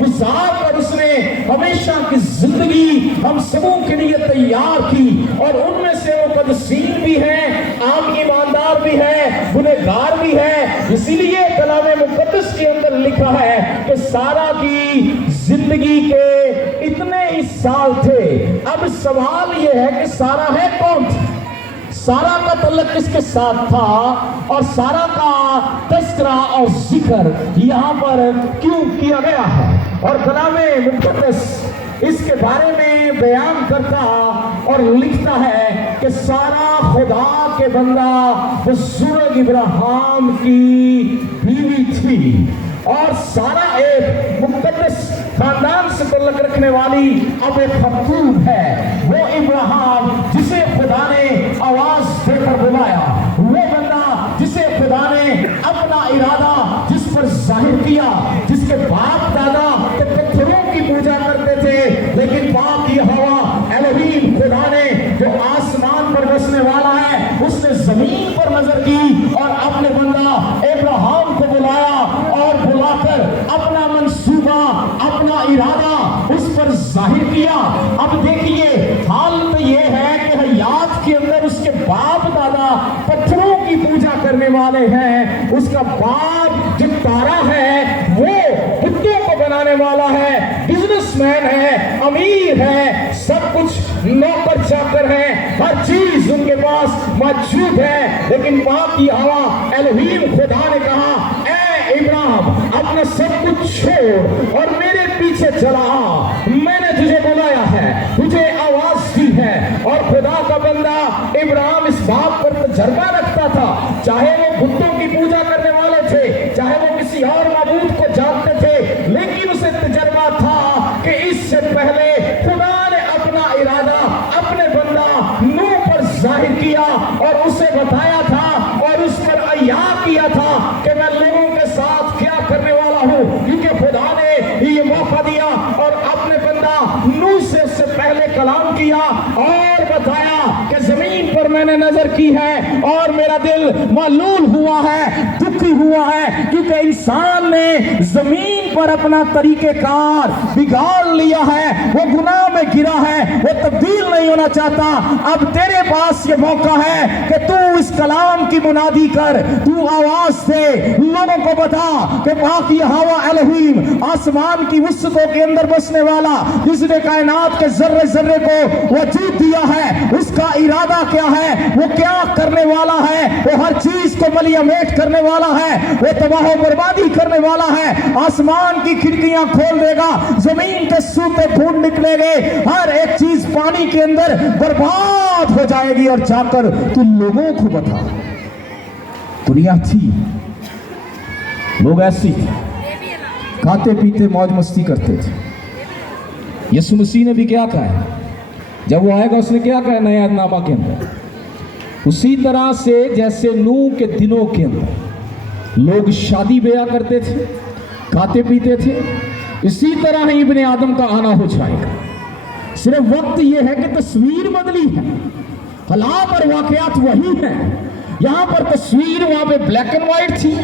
گزار کر اس نے ہمیشہ کی زندگی ہم سبوں کے لیے تیار کی، اور ان میں سے مقدسین بھی ہیں، عام ایماندار بھی ہیں، گنہگار بھی ہیں۔ اسی لیے کلام مقدس کے اندر لکھا ہے کہ سارا کی زندگی کے اتنے ہی سال تھے۔ اب سوال یہ ہے کہ سارا ہے کون تھی؟ سارا کا تعلق کس کے ساتھ تھا، اور سارا کا تذکرہ اور ذکر یہاں پر کیوں کیا گیا ہے؟ اور کلام مقدس اس کے بارے میں بیان کرتا اور لکھتا ہے کہ سارا خدا کے بندہ بزرگ ابراہیم کی بیوی تھی، اور سارا ایک مقدس خاندان سے تعلق رکھنے والی اب ایک خاتون ہے۔ وہ ابراہیم جسے خدا نے آواز دے کر بلایا، وہ بندہ جسے خدا نے اپنا ارادہ جس پر ظاہر کیا، جس کے باپ دادا تو پتھروں کی پوجا کرتے تھے، لیکن باپ یہوہ الہیم خدا نے جو آسمان پر بسنے والا ہے، اس نے زمین پر نظر کی اور اپنے بندہ ابراہیم کو بلایا، اور بلا کر اپنا منصوبہ، اپنا ارادہ اس پر ظاہر کیا۔ اب دیکھیے حالت یہ ہے کہ حیات کے اندر اس کے باپ دادا پتھروں کی پوجا کرنے والے ہیں، اس کا باپ جو تارا ہے وہ بتوں کو بنانے والا ہے، بزنس مین ہے، امیر ہے، سب کچھ نوکر چاکر ہے، ہر چیز ان کے پاس موجود ہے، لیکن باپ یہوہ الہیم خدا نے کہا اے ابراہیم اپنا سب کچھ چھوڑ اور میرے پیچھے چلا آ، میں نے تجھے بلایا ہے، تجھے آواز دی ہے۔ اور خدا کا بندہ ابراہیم اس بات پر تجربہ رکھتا تھا، چاہے وہ بتوں کی پوجا کرنے والے تھے، چاہے وہ کسی اور معبود کو جانتے تھے، لیکن اسے تجربہ تھا کہ اس سے پہلے خدا نے اپنا ارادہ اپنے بندہ نوح پر ظاہر کیا اور اسے بتایا تھا اور اس پر عیا کیا تھا کہ میں لوگوں کے ساتھ کیا کرنے والا ہوں، کیونکہ خدا نے یہ موقع دیا اور اپنے بندہ نوح سے اس سے پہلے کلام کیا اور بتایا کہ زمین پر میں نے نظر کی ہے اور میرا دل معلول ہوا ہے، دکھی ہوا ہے، کیونکہ انسان نے زمین پر اپنا طریقہ کار بگاڑ لیا ہے، وہ گناہ میں گرا ہے، وہ تبدیل نہیں ہونا چاہتا۔ اب تیرے پاس یہ موقع ہے کہ تو اس کلام کی منادی کر، تو آواز دے، لوگوں کو بتا کہ پاک یہوہ الہیم آسمان کی وسطوں کے اندر بسنے والا، جس نے کائنات کے ذرے ذرے کو وجود دیا ہے، اس کا ارادہ کیا ہے، وہ کیا کرنے والا ہے، وہ ہر چیز کو ملیامیٹ کرنے والا ہے، وہ تباہ و بربادی کرنے والا ہے، آسمان کی کھڑکیاں کھول دے گا، زمین کے سوتے پھوٹ نکلے گے، ہر ایک چیز پانی کے اندر برباد ہو جائے گی، اور جا کر تو لوگوں کو بتا۔ دنیا تھی، لوگ ایسی تھے، کھاتے پیتے موج مستی کرتے تھے۔ یسوع مسیح نے بھی کیا کہا ہے، جب وہ آئے گا اس نے کیا کہا ہے نیا نامہ کے اندر، اسی طرح سے جیسے نوح کے دنوں کے اندر لوگ شادی بیاہ کرتے تھے، کھاتے پیتے تھے، اسی طرح ہی ابن آدم کا آنا ہو جائے گا۔ صرف وقت یہ ہے کہ تصویر بدلی ہے، حالات اور واقعات وہی ہیں۔ یہاں پر تصویر وہاں پہ بلیک اینڈ وائٹ تھی،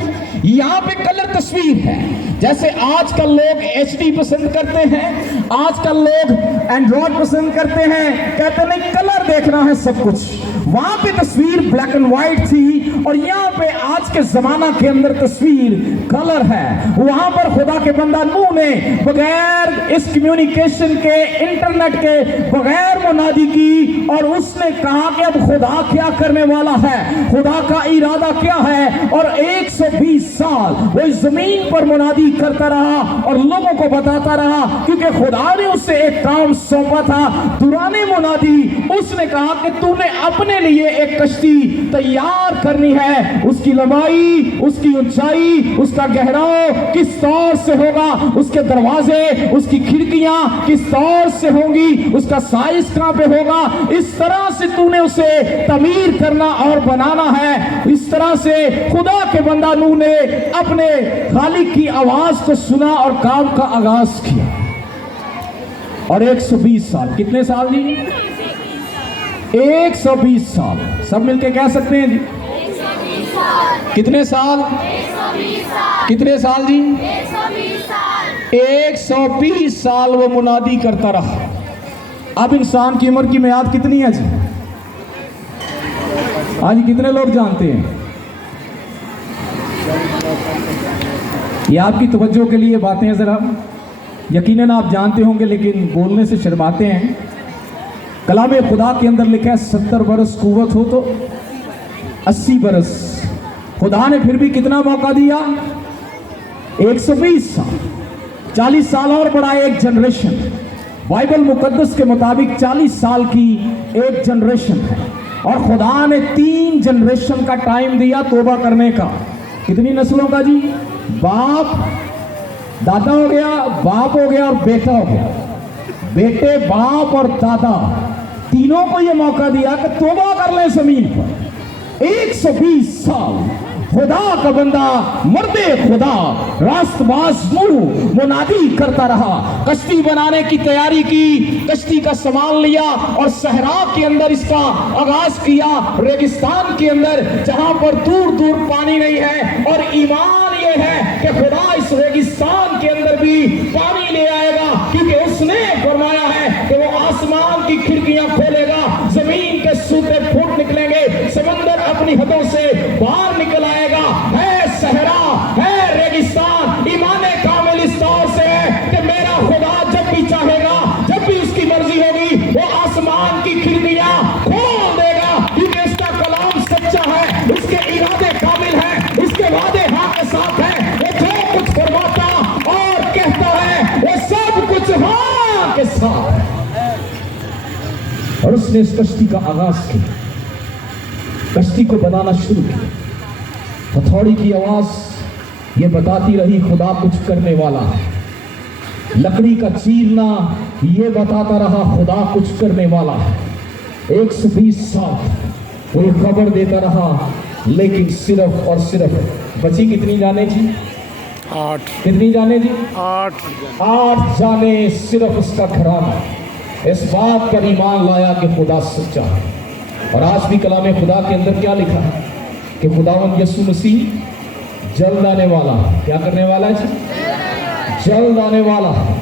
یہاں پہ کلر تصویر ہے۔ جیسے آج کل لوگ ایچ ڈی پسند کرتے ہیں، آج کل لوگ اینڈرائڈ پسند کرتے ہیں، کہتے نہیں کلر دیکھنا ہے سب کچھ۔ وہاں پہ تصویر بلیک اینڈ وائٹ تھی، اور یہاں پہ آج کے زمانہ کے اندر تصویر کلر ہے۔ وہاں پر خدا کے بندہ نوح نے بغیر اس کمیونیکیشن کے، انٹرنیٹ کے بغیر منادی کی، اور اس نے کہا کہ اب خدا کیا کرنے والا ہے، خدا کا ارادہ کیا ہے، اور 120 سال وہ اس زمین پر منادی کرتا رہا اور لوگوں کو بتاتا رہا، کیونکہ خدا نے اس سے ایک کام سونپا تھا، دوران منادی اس نے کہا کہ تو نے اپنے لیے ایک کشتی تیار کرنی ہے، اس کی لمبائی، اس کی اونچائی، اس کا گہراؤ کس طور سے ہوگا، اس کے دروازے، اس کی کھڑکیاں کس طور سے ہوں گی، اس کا سائز کہاں پہ ہوگا، اس طرح سے تو نے اسے تعمیر کرنا اور بنانا ہے۔ اس طرح سے خدا کے بندہ نوح نے اپنے خالق کی آواز کو سنا اور کام کا آغاز کیا۔ اور 120 سال، کتنے سال جی؟ 120 سال، سب مل کے کہہ سکتے ہیں جی؟ کتنے سال؟ کتنے سال جی؟ 120 साल वो मुनादी करता रहा। अब इंसान की उम्र की मियाद कितनी है जी? आज कितने लोग जानते हैं? ये आपकी तवज्जो के लिए बातें हैं, जरा यकीनन आप जानते होंगे लेकिन बोलने से शर्माते हैं। कलाम खुदा के अंदर लिखा है 70 बरस कुव्वत हो तो 80 बरस। खुदा ने फिर भी कितना मौका दिया? 120 साल, 40 साल और बढ़ाए, एक जनरेशन। बाइबल मुकद्दस के मुताबिक 40 साल की एक जनरेशन है और खुदा ने 3 जनरेशन का टाइम दिया तौबा करने का। कितनी नस्लों का जी? बाप, दादा हो गया, बाप हो गया और बेटा हो गया। बेटे, बाप और दादा तीनों को यह मौका दिया कि तौबा कर ले जमीन पर। 120 साल खुदा का बंदा, मर्दे खुदा, रास्तबाज नूह मुनादी करता रहा। कश्ती बनाने की तैयारी की, कश्ती का सामान लिया और सहरा के अंदर इसका आगाज किया, रेगिस्तान के अंदर जहां पर दूर दूर पानी नहीं है। और ईमान ये है कि खुदा इस रेगिस्तान के अंदर भी पानी ले आएगा, क्योंकि उसने फरमाया है कि वो आसमान की खिड़कियां खोलेगा, जमीन के सूखे फूट निकलेंगे, समंदर अपनी हदों से बाहर निकल आएगा। है सहरा, है रेगिस्तान, ईमान कामिल इस तौर से है कि मेरा खुदा जब भी चाहेगा, जब भी उसकी मर्जी होगी, वो आसमान की खिड़कियां खोल देगा, क्योंकि इसका कलाम सच्चा है, उसके इरादे कामिल हैं, उसके वादे हाँ के साथ हैं। वो जो कुछ फरमाता और कहता है वो सब कुछ हाँ के साथ है। और उसने इस कश्ती का आगाज किया, कश्ती को बनाना शुरू किया। हथौड़ी की आवाज ये बताती रही खुदा कुछ करने वाला है। लकड़ी का चीरना ये बताता रहा खुदा कुछ करने वाला है। 120 साल वो ये खबर देता रहा, लेकिन सिर्फ और सिर्फ बची कितनी जाने जी? 8। कितनी जाने जी? 8 जाने सिर्फ उसका घराना इस बात पर ईमान लाया कि खुदा सच्चा है। और आज भी कलाम खुदा के अंदर क्या लिखा है कि खुदावंद यीशु मसीह जल्द आने वाला है। क्या करने वाला है जी? जल्द आने वाला है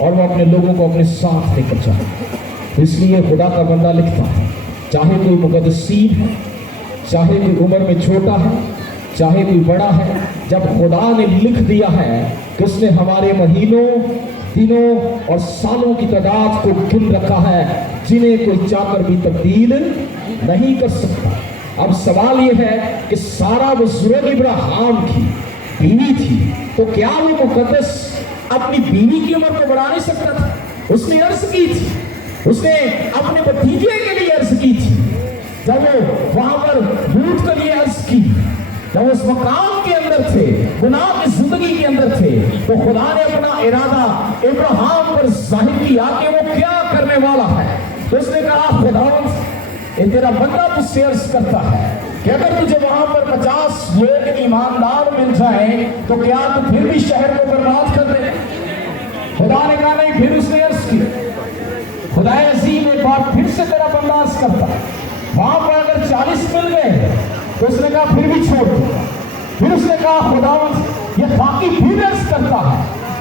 और वो अपने लोगों को अपने साथ लेकर जाए। इसलिए खुदा का बंदा लिखता है, चाहे कोई मुकद्दसीन है, चाहे कोई उम्र में छोटा है, चाहे कोई बड़ा है, जब खुदा ने लिख दिया है कि उसने हमारे महीनों, दिनों और सालों की तादाद को गिन रखा है, जिन्हें कोई चाहकर भी तब्दील नहीं कर सकता। अब सवाल यह है कि सारा बुजुर्ग इब्राहिम की बीवी थी, तो क्या वो मुकद्दस अपनी बीवी की उम्र को बढ़ा नहीं सकता था? उसने अर्ज की थी, उसने अपने भतीजे के लिए अर्ज की थी। जब वो वहां पर लूट के लिए अर्ज की, जब उस मकाम के अंदर थे, गुनाह की जिंदगी के अंदर थे, तो खुदा ने अपना इरादा इब्राहिम पर जाहिर किया कि वो क्या करने वाला है। तो उसने कहा, खुदावंद ये तेरा बंदा तुझसे अर्ज करता है कि अगर तुझे वहां पर 50 लोग ईमानदार मिल जाए तो क्या तू फिर भी शहर को बर्बाद कर दे? खुदा ने कहा नहीं। फिर उसने अर्ज की, खुदा अजीम एक बार फिर से तेरा बंदा अर्ज करता है, वहां पर अगर 40 मिल गए तो उसने कहा फिर भी छोड़ दूंगा। फिर उसने कहा खुदावंद ये बाकी फिर अर्ज करता है,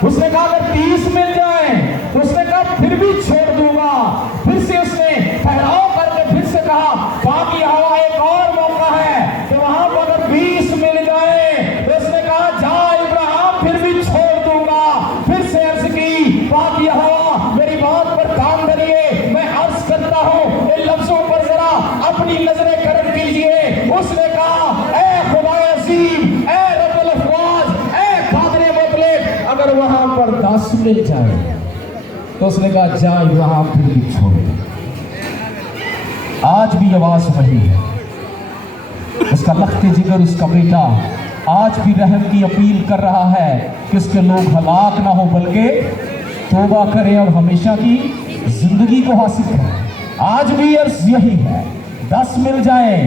उसने कहा अगर 30 मिल जाए तो उसने कहा फिर भी छोड़ दूंगा। फिर से उसने ठहराव करके फिर से कहा, बाकी हवा एक और मौका है कि वहां पर अगर 20 मिल जाए तो उसने कहा जा इब्राहिम फिर भी छोड़ दूंगा। फिर से अर्ज की, बाकी हवा मेरी बात पर काम करिए, मैं अर्ज करता हूं, इन लफ्जों पर जरा अपनी नजरें करम कीजिए। उसने कहा ए खुदा अजीम, ए रब्बुल अफवाज, ए कादिर मुतलक, अगर वहां पर 10 मिल जाए तो उसने कहा जा वहां फिर भी छोड़। आज भी आवाज वही है, उसका लख्ते जिगर, उसका बेटा आज भी रहम की अपील कर रहा है कि उसके लोग हलाक ना हो बल्कि तौबा करें और हमेशा की जिंदगी को हासिल करें। आज भी अर्ज यही है, 10 मिल जाए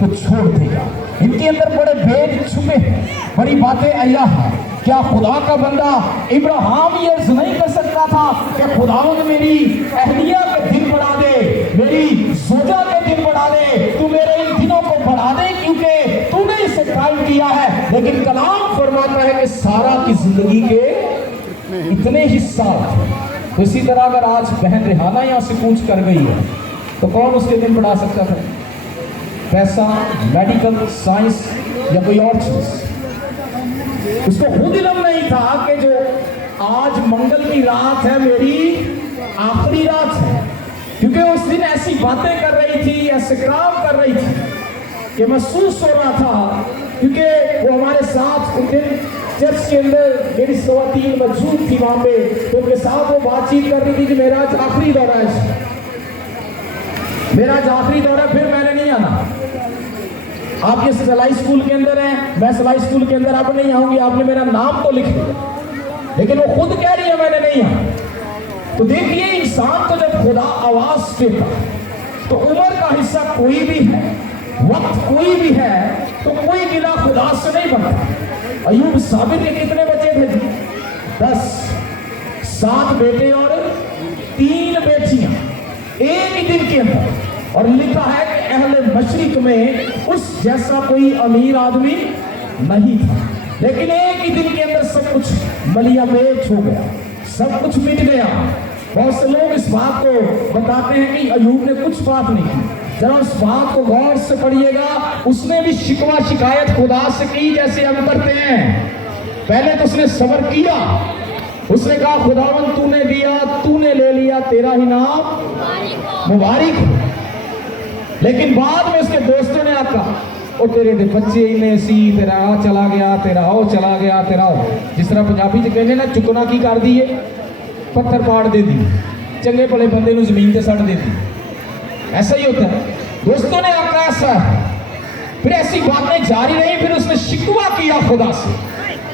तो छोड़ देगा। इनके अंदर बड़े भेद छुपे हैं, बड़ी बातें अय्याह है। क्या खुदा का बंदा इब्राहिम ये अर्ज नहीं कर सकता था कि खुदावंद मेरी अहलिया के दिन बढ़ा दे, मेरी सोजा के दिन बढ़ा दे, तू मेरे इन दिनों को बढ़ा दे क्योंकि तूने इसे कायम किया है। लेकिन कलाम फरमाता है कि सारा की जिंदगी के इतने ही साल थे। तो इसी तरह अगर आज बहन रिहाना यहाँ से कूच कर गई है तो कौन उसके दिन बढ़ा सकता था? पैसा, मेडिकल, साइंस या कोई और चीज? उसको खुद इल्म नहीं था कि जो आज मंगल की रात है मेरी आखिरी रात है, क्योंकि उस दिन ऐसी बातें कर रही थी, ऐसे काम कर रही थी कि महसूस हो रहा था, क्योंकि वो हमारे साथ उस दिन चर्च के अंदर मेरी सवातीन मौजूद थी वहां पे, तो उनके साथ वो बातचीत कर रही थी कि मेरा आज आखिरी दौरा है, मेरा आज आखिरी दौरा, फिर मैंने नहीं आना। आप ये सलाई स्कूल के अंदर हैं, मैं सलाई स्कूल के अंदर अब नहीं आऊंगी, आपने मेरा नाम तो लिख दिया, लेकिन वो खुद कह रही है मैंने नहीं आना। तो देखिए, इंसान को जब खुदा आवाज देता तो उम्र का हिस्सा कोई भी है, वक्त कोई भी है, तो कोई गिला खुदा से नहीं बनता। अयूब साबिर के कितने बच्चे थे? 10, 7 बेटे और 3 बेटियां एक ही दिन के अंदर। और लिखा है कि अहले मशरिक में उस जैसा कोई अमीर आदमी नहीं था, लेकिन एक ही दिन के अंदर सब कुछ मलिया बेच हो गया, सब कुछ मिट गया। बहुत से लोग इस बात को बताते हैं कि अयूब ने कुछ बात नहीं की। जरा उस बात को गौर से पढ़िएगा, उसने भी शिकवा शिकायत खुदा से की जैसे हम करते हैं। पहले तो उसने सब्र किया, उसने कहा खुदावन तूने दिया, तूने ले लिया, तेरा ही नाम मुबारक हो। लेकिन बाद में उसके दोस्तों ने आका ਉਹ ਤੇਰੇ ਦੇ ਬੱਚੇ ਇੰਨੇ ਸੀ, ਤੇਰਾ ਆ ਚਲਾ ਗਿਆ, ਤੇਰਾ ਉਹ ਚਲਾ ਗਿਆ, ਤੇਰਾ ਜਿਸ ਤਰ੍ਹਾਂ ਪੰਜਾਬੀ ਚ ਕਹਿੰਦੇ ਨਾ ਚੁੱਕਣਾ ਕੀ ਕਰਦੀ ਏ, पत्थर पाड़ देती, चंगे भले बंदे को जमीन से सड़ देती। ऐसा ही होता है। दोस्तों ने आका ऐसा, फिर ऐसी बातें जारी रही, फिर उसने शिकवा किया खुदा से।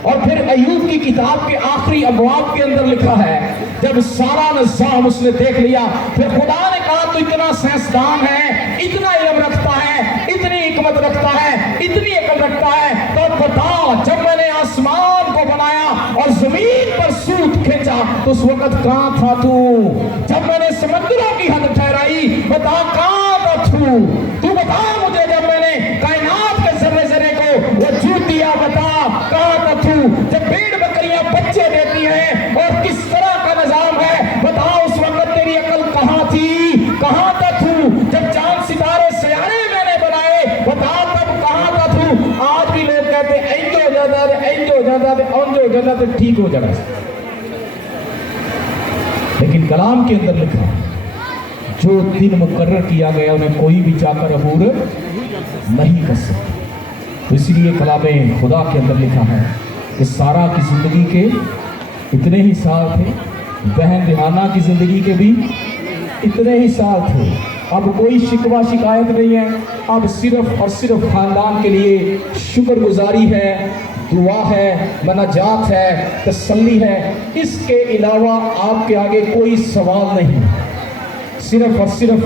और फिर अयूब की किताब के आखिरी अबवाब के अंदर लिखा है, जब सारा निजाम उसने देख लिया, फिर खुदा ने कहा तू इतना साइंसदान है, इतना इल्म रखता है, इतनी हिकमत रखता है, इतनी अकल रखता है, तो बता जब मैंने आसमान को बनाया और जमीन पर सूत खींचा तो उस वक्त कहां था तू? जब मैंने समुद्रों की हद ठहराई बता कहां था तू बता मुझे। जब मैंने कायनात के जर्रे जर्रे को वजूद दिया बता कहां था तू? जब भेड़ बकरियां बच्चे देती हैं और किस तरह का निजाम है बता, उस वक्त तेरी अकल कहां थी, कहां था तू? जब चांद सितारे सयारे मैंने बनाए बता तब कहां था तू? आज भी लोग कहते इंज हो जाता है, इंज हो जाता है, अंज हो जाता है, ठीक हो जाना। लेकिन कलाम के अंदर लिखा जो दिन मुकर्रर किया गया उन्हें कोई भी चाकर अबूर नहीं कर सकता। तो इसलिए कलामे खुदा के अंदर लिखा है कि सारा की जिंदगी के इतने ही साल थे, बहन रिहाना की जिंदगी के भी इतने ही साल थे। अब कोई शिकवा शिकायत नहीं है, अब सिर्फ और सिर्फ खानदान के लिए शुक्रगुजारी है, दुआ है, मनाजात है, तसल्ली है। इसके अलावा आपके आगे कोई सवाल नहीं, सिर्फ और सिर्फ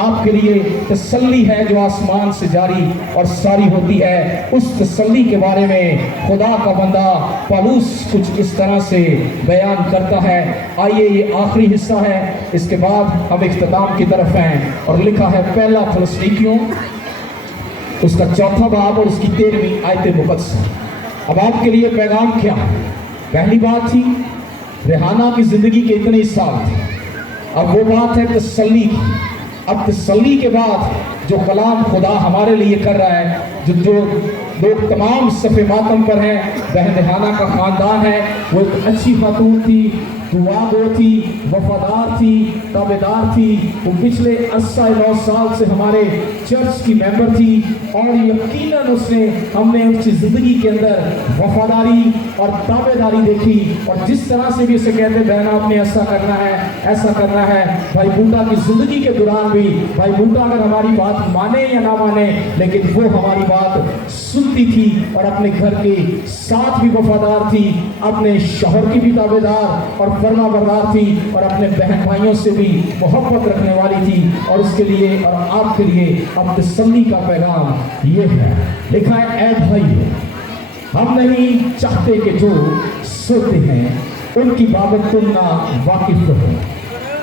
आपके लिए तसल्ली है जो आसमान से जारी और सारी होती है। उस तसल्ली के बारे में खुदा का बंदा पौलुस कुछ इस तरह से बयान करता है। आइए ये आखिरी हिस्सा है, इसके बाद हम इख्तिताम की तरफ हैं। और लिखा है पहला थिस्सलुनीकियों उसका 4वां बाब और उसकी 13वीं आयत मुकद्दस। अब आपके लिए पैगाम क्या? पहली बात थी रिहाना की जिंदगी के इतने साल थे, अब वो बात है तसल्ली की। अब तसल्ली के बाद जो कलाम खुदा हमारे लिए कर रहा है, जो लोग तमाम सफ़े मातम पर हैं, बहन रिहाना का ख़ानदान है, वो एक अच्छी खातून थी, दुआगो थी, वफादार थी, ताबेदार थी। वो पिछले 9 साल से हमारे चर्च की मेंबर थी और यकीनन उसने हमने उसकी ज़िंदगी के अंदर वफादारी और ताबेदारी देखी। और जिस तरह से भी उसे कहते बहन आपने ऐसा करना है, ऐसा करना है। भाई बूटा की ज़िंदगी के दौरान भी भाई बूटा अगर हमारी बात माने या ना माने, लेकिन वो हमारी बात सुनती थी और अपने घर के साथ भी वफादार थी, अपने शौहर की भी ताबेदार और फरमाबरदार थी और अपने बहन भाइयों से भी मोहब्बत रखने वाली थी। और उसके लिए और आपके लिए अब तसल्ली का पैगाम ये है, लिखा है ऐ भाई हम नहीं चाहते कि जो सोते हैं उनकी बाबत तुम ना वाकिफ रहो,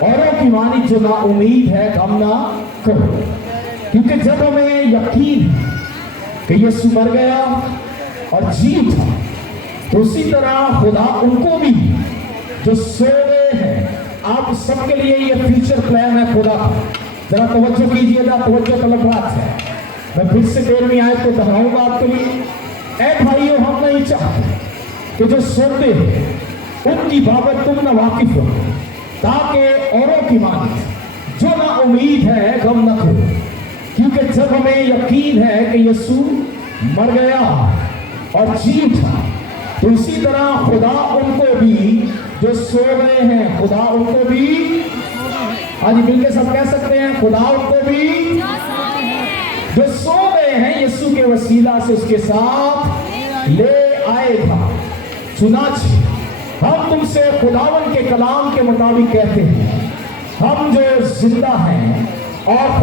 औरों की वाणी जो ना उम्मीद है गम ना करो, क्योंकि जब हमें यकीन कि यीशु मर गया और जी उठा तो उसी तरह खुदा उनको भी जो सो गए हैं। आप सबके लिए ये फ्यूचर प्लान है खुदा का। जरा तवज्जो कीजिएगा, तवज्जो तलब बात है। मैं फिर से 13वीं आयत को दोहराऊंगा आपके लिए। ऐ भाइयों, हम नहीं चाहते कि जो सोते हैं उनकी बाबत तुम न वाकिफ हो, ताकि औरों की माने जो ना उम्मीद है गम न करो, क्योंकि जब हमें यकीन है कि यीशु मर गया और जी उठा, तो इसी तरह खुदा उनको भी जो सो गए हैं, खुदा उनको भी, आज मिलकर सब कह सकते हैं, खुदा उनको भी जो सो गए हैं यीशु के वसीला से उसके साथ ले आएगा। चुनाचे हम तुमसे खुदावन के कलाम के मुताबिक कहते हैं, हम जो जिंदा हैं और